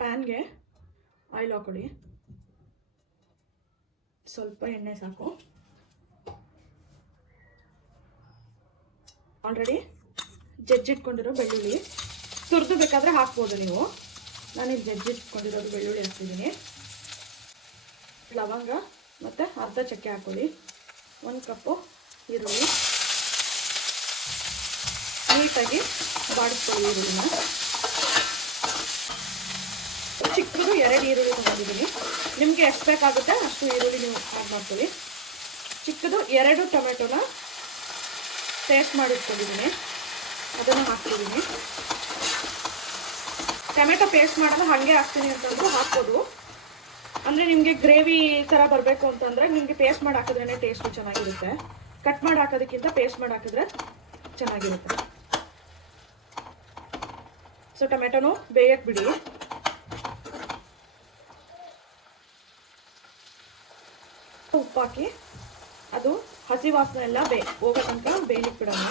ಪ್ಯಾನ್ಗೆ ಆಯಿಲ್ ಹಾಕೊಳ್ಳಿ. ಸ್ವಲ್ಪ ಎಣ್ಣೆ ಸಾಕು. ಆಲ್ರೆಡಿ ಜಜ್ಜಿಟ್ಕೊಂಡಿರೋ ಬೆಳ್ಳುಳ್ಳಿ ತುರಿದು ಬೇಕಾದರೆ ಹಾಕ್ಬೋದು ನೀವು. ನಾನಿಲ್ಲಿ ಜಜ್ಜಿಟ್ಕೊಂಡಿರೋದು ಬೆಳ್ಳುಳ್ಳಿ ಹಾಕ್ತಿದ್ದೀನಿ. ಲವಂಗ ಮತ್ತು ಅರ್ಧ ಚಕ್ಕೆ ಹಾಕೊಳ್ಳಿ. 1 ಕಪ್ಪು ಈರುಳ್ಳಿ ನೀಟಾಗಿ ಬಾಡಿಸ್ಕೊಳ್ಳಿ. ಈರುಳ್ಳಿನ ಚಿಕ್ಕದು 2 ಈರುಳ್ಳಿ ತೊಗೊಂಡಿದ್ದೀನಿ. ನಿಮಗೆ ಎಷ್ಟು ಬೇಕಾಗುತ್ತೆ ಅಷ್ಟು ಈರುಳ್ಳಿ ನೀವು ಆ್ಯಡ್ ಮಾಡ್ಕೊಳ್ಳಿ. ಚಿಕ್ಕದು 2 ಟೊಮೆಟೊನ ಪೇಸ್ಟ್ ಮಾಡಿಟ್ಕೊಂಡಿದ್ದೀನಿ, ಅದನ್ನು ಹಾಕ್ತಿದ್ದೀನಿ. ಟೊಮೆಟೊ ಪೇಸ್ಟ್ ಮಾಡೋದು ಹಾಗೆ ಹಾಕ್ತೀನಿ ಅಂತಂದ್ರೂ ಹಾಕ್ಬೋದು. ಅಂದರೆ ನಿಮಗೆ ಗ್ರೇವಿ ಥರ ಬರಬೇಕು ಅಂತಂದರೆ ನಿಮಗೆ ಪೇಸ್ಟ್ ಮಾಡಿ ಹಾಕಿದ್ರೇ ಟೇಸ್ಟು ಚೆನ್ನಾಗಿರುತ್ತೆ. ಕಟ್ ಮಾಡಿ ಹಾಕೋದಕ್ಕಿಂತ ಪೇಸ್ಟ್ ಮಾಡಿ ಹಾಕಿದ್ರೆ ಚೆನ್ನಾಗಿರುತ್ತೆ. ಸೊ ಟೊಮೆಟೊನು ಬೇಯಕ್ಕೆ ಬಿಡಿ. ಉಪ್ಪು ಹಾಕಿ ಅದು ಹಸಿ ವಾಸನೆ ಎಲ್ಲ ಹೋಗೋ ತನಕ ಬೇಯಲಿಕ್ಕೆ ಬಿಡೋಣ.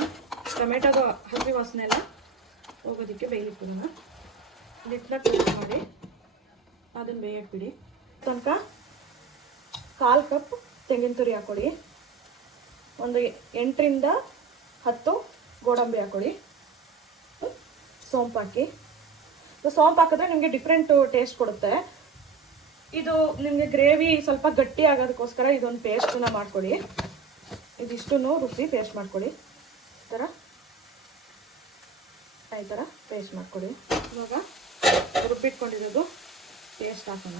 ಟೊಮೆಟೊದು ಹಸಿ ವಾಸನೆ ಎಲ್ಲ ಹೋಗೋದಕ್ಕೆ ಬೇಯಲಿಕ್ಕೆ ಬಿಡೋಣ. ಲಿಡ್ನ ಕ್ಲೋಸ್ ಮಾಡಿ ಅದನ್ನು ಬೇಯಕ್ಕೆ ಬಿಡಿ. ತನಕ 1/4 ಕಪ್ ತೆಂಗಿನ ತುರಿ ಹಾಕೊಳ್ಳಿ. ಒಂದು 8ರಿಂದ 10 ಗೋಡಂಬಿ ಹಾಕೊಳ್ಳಿ. ಸೋಂಪು ಹಾಕಿ. ಸೋಂಪು ಹಾಕಿದ್ರೆ ನಿಮಗೆ ಡಿಫ್ರೆಂಟ್ ಟೇಸ್ಟ್ ಕೊಡುತ್ತೆ. ಇದು ನಿಮಗೆ ಗ್ರೇವಿ ಸ್ವಲ್ಪ ಗಟ್ಟಿ ಆಗೋದಕ್ಕೋಸ್ಕರ ಇದೊಂದು ಪೇಸ್ಟನ್ನ ಮಾಡ್ಕೊಳ್ಳಿ. ಇದಿಷ್ಟನ್ನು ರುಬ್ಬಿ ಪೇಸ್ಟ್ ಮಾಡ್ಕೊಳ್ಳಿ. ಈ ಥರ ಪೇಸ್ಟ್ ಮಾಡ್ಕೊಳ್ಳಿ. ಇವಾಗ ರುಬ್ಬಿಟ್ಕೊಂಡಿರೋದು ಪೇಸ್ಟ್ ಹಾಕೋಣ.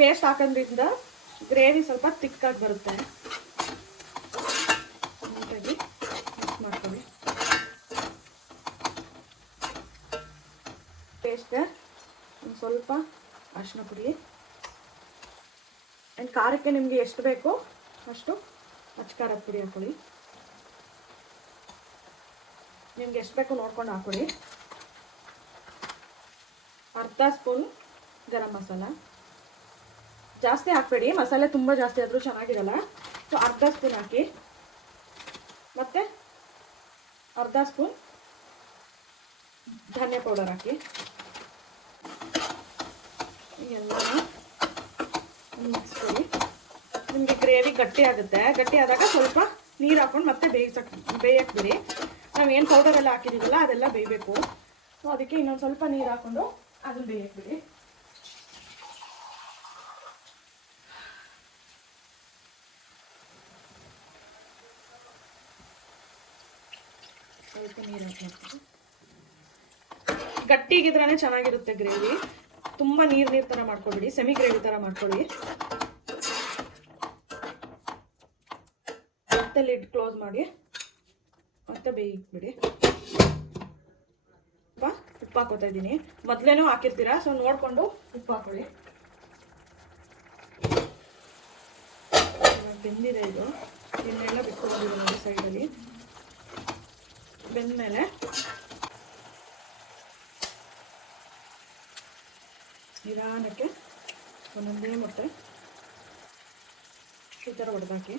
ಪೇಸ್ಟ್ ಹಾಕೋದ್ರಿಂದ ಗ್ರೇವಿ ಸ್ವಲ್ಪ ತಿಕ್ಕಾಗಿ ಬರುತ್ತೆ. ನೀಟಾಗಿ ಮಿಕ್ಸ್ ಮಾಡ್ಕೊಳ್ಳಿ. ಪೇಸ್ಟ್ಗೆ ಒಂದು ಸ್ವಲ್ಪ ಅರಿಶಿನ ಪುಡಿ ಆ್ಯಂಡ್ ಖಾರಕ್ಕೆ ನಿಮಗೆ ಎಷ್ಟು ಬೇಕೋ ಅಷ್ಟು ಖಾರದ ಪುಡಿ ಹಾಕೊಳ್ಳಿ. ನಿಮ್ಗೆ ಎಷ್ಟು ಬೇಕೋ ನೋಡ್ಕೊಂಡು ಹಾಕೊಳ್ಳಿ. ಅರ್ಧ ಸ್ಪೂನ್ ಗರಂ ಮಸಾಲ. ಜಾಸ್ತಿ ಹಾಕಬೇಡಿ, ಮಸಾಲೆ ತುಂಬ ಜಾಸ್ತಿ ಆದರೂ ಚೆನ್ನಾಗಿರಲ್ಲ. ಸೊ ಅರ್ಧ ಸ್ಪೂನ್ ಹಾಕಿ. ಮತ್ತು ಅರ್ಧ ಸ್ಪೂನ್ ಧನಿಯಾ ಪೌಡರ್ ಹಾಕಿ. ಎಲ್ಲನೂ ಮಿಕ್ಸ್ ಮಾಡಿ. ನಿಮಗೆ ಗ್ರೇವಿ ಗಟ್ಟಿ ಆಗುತ್ತೆ. ಗಟ್ಟಿ ಆದಾಗ ಸ್ವಲ್ಪ ನೀರು ಹಾಕ್ಕೊಂಡು ಮತ್ತೆ ಬೇಯಕ್ಕೆ ಬಿಡಿ. ನಾವೇನು ಪೌಡರೆಲ್ಲ ಹಾಕಿದ್ದೀವಲ್ಲ ಅದೆಲ್ಲ ಬೇಯಬೇಕು. ಸೊ ಅದಕ್ಕೆ ಇನ್ನೊಂದು ಸ್ವಲ್ಪ ನೀರು ಹಾಕ್ಕೊಂಡು ಅದನ್ನು ಬೇಯಕ್ಕೆ ಬಿಡಿ. ಸ್ವಲ್ಪ ನೀರು ಹಾಕಿ. ಗಟ್ಟಿಗಿದ್ರೇ ಚೆನ್ನಾಗಿರುತ್ತೆ ಗ್ರೇವಿ. ತುಂಬ ನೀರು ಥರ ಮಾಡ್ಕೊಬಿಡಿ, ಸೆಮಿ ಗ್ರೇವಿ ಥರ ಮಾಡ್ಕೊಳ್ಳಿ. ಮತ್ತೆ ಲಿಡ್ ಕ್ಲೋಸ್ ಮಾಡಿ ಮತ್ತೆ ಬೇಯಿಕ್ಬಿಡಿ. ಉಪ್ಪು ಹಾಕೋತಾ ಇದ್ದೀನಿ. ಮೊದಲೇನೂ ಹಾಕಿರ್ತೀರಾ, ಸೊ ನೋಡಿಕೊಂಡು ಉಪ್ಪು ಹಾಕೊಳ್ಳಿ. ಬೆಂದಿದೆ ಇದು. ಎಣ್ಣೆಲ್ಲ ಬಿಟ್ಕೊಂಡಿದ್ದೀವಿ ನೋಡಿ ಸೈಡಲ್ಲಿ. ಬೆಂದಮೇಲೆ ನಿಧಾನಕ್ಕೆ ಒಂದೊಂದೇ ಮೊಟ್ಟೆ ಈ ಥರ ಹೊಡೆದಾಕಿ.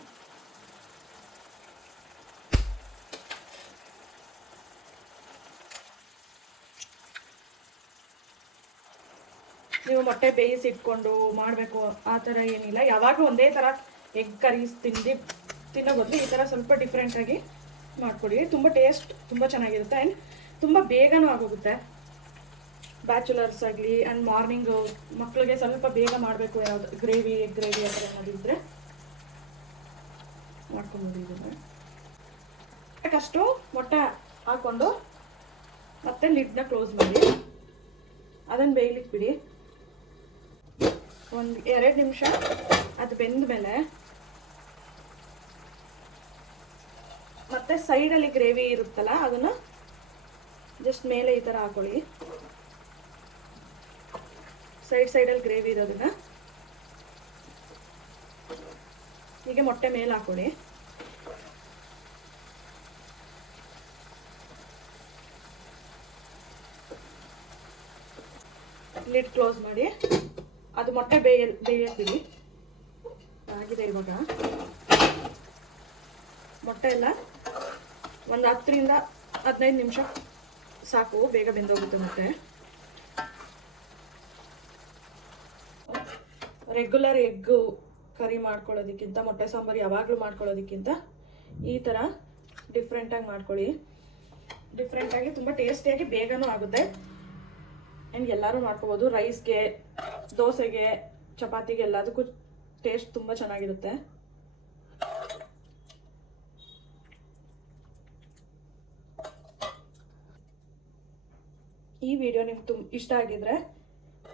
ನೀವು ಮೊಟ್ಟೆ ಬೇಯಿಸಿ ಇಟ್ಕೊಂಡು ಮಾಡಬೇಕು ಆ ಥರ ಏನಿಲ್ಲ. ಯಾವಾಗ ಒಂದೇ ಥರ ಎಗ್ ಕರೀಸ್ ತಿನ್ನೋ ಬದಲು ಈ ಥರ ಸ್ವಲ್ಪ ಡಿಫ್ರೆಂಟಾಗಿ ಮಾಡಿಕೊಡಿ. ತುಂಬ ಟೇಸ್ಟ್ ತುಂಬ ಚೆನ್ನಾಗಿರುತ್ತೆ ಆ್ಯಂಡ್ ತುಂಬ ಬೇಗನೂ ಆಗೋಗುತ್ತೆ. ಬ್ಯಾಚುಲರ್ಸ್ ಆಗಲಿ ಆ್ಯಂಡ್ ಮಾರ್ನಿಂಗು ಮಕ್ಕಳಿಗೆ ಸ್ವಲ್ಪ ಬೇಗ ಮಾಡಬೇಕು, ಯಾವುದು ಗ್ರೇವಿ ಎಗ್ ಗ್ರೇವಿ ಆ ಥರ ಏನಾದರೂ ಇದ್ದರೆ ಮಾಡ್ಕೊಬೋದು. ಇದನ್ನು ಅಷ್ಟು ಮೊಟ್ಟೆ ಹಾಕ್ಕೊಂಡು ಮತ್ತೆ ಲಿಡ್ನ ಕ್ಲೋಸ್ ಮಾಡಿ ಅದನ್ನು ಬೇಯಲಿಕ್ಕೆ ಬಿಡಿ. ಒಂದು 2 ನಿಮಿಷ ಅದು ಬೆಂದ ಮೇಲೆ ಮತ್ತೆ ಸೈಡಲ್ಲಿ ಗ್ರೇವಿ ಇರುತ್ತಲ್ಲ ಅದನ್ನು ಜಸ್ಟ್ ಮೇಲೆ ಈ ಥರ ಹಾಕೊಳ್ಳಿ. ಸೈಡಲ್ಲಿ ಗ್ರೇವಿ ಇರೋದನ್ನ ಹೀಗೆ ಮೊಟ್ಟೆ ಮೇಲೆ ಹಾಕೊಳ್ಳಿ. ಲಿಡ್ ಕ್ಲೋಸ್ ಮಾಡಿ ಅದು ಮೊಟ್ಟೆ ಬೇಯಕ್ಬಿಡಿ. ಆಗಿದೆ ಇವಾಗ. ಮೊಟ್ಟೆ ಎಲ್ಲ ಒಂದು 10ರಿಂದ 15 ನಿಮಿಷ ಸಾಕು, ಬೇಗ ಬೆಂದೋಗುತ್ತೆ ಮೊಟ್ಟೆ. ರೆಗ್ಯುಲರ್ ಎಗ್ಗು ಕರಿ ಮಾಡ್ಕೊಳ್ಳೋದಕ್ಕಿಂತ, ಮೊಟ್ಟೆ ಸಾಂಬಾರು ಯಾವಾಗಲೂ ಮಾಡ್ಕೊಳ್ಳೋದಕ್ಕಿಂತ ಈ ಥರ ಡಿಫ್ರೆಂಟಾಗಿ ಮಾಡ್ಕೊಳ್ಳಿ. ಡಿಫ್ರೆಂಟಾಗಿ ತುಂಬ ಟೇಸ್ಟಿಯಾಗಿ ಬೇಗನೂ ಆಗುತ್ತೆ. ಆ್ಯಂಡ್ ಎಲ್ಲರೂ ಮಾಡ್ಕೋಬೋದು. ರೈಸ್ಗೆ, ದೋಸೆಗೆ, ಚಪಾತಿಗೆ ಎಲ್ಲದಕ್ಕೂ ಟೇಸ್ಟ್ ತುಂಬ ಚೆನ್ನಾಗಿರುತ್ತೆ. ಈ ವಿಡಿಯೋ ನಿಮ್ಗೆ ಇಷ್ಟ ಆಗಿದ್ರೆ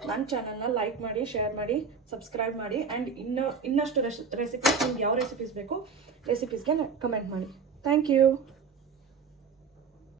ನನ್ನ ಚಾನಲ್ನ ಲೈಕ್ ಮಾಡಿ, ಶೇರ್ ಮಾಡಿ, ಸಬ್ಸ್ಕ್ರೈಬ್ ಮಾಡಿ. ಆ್ಯಂಡ್ ಇನ್ನಷ್ಟು ರೆಸಿಪೀಸ್, ನಿಮ್ಗೆ ಯಾವ ರೆಸಿಪೀಸ್ ಬೇಕು ರೆಸಿಪೀಸ್ಗೆ ಕಮೆಂಟ್ ಮಾಡಿ. Thank you.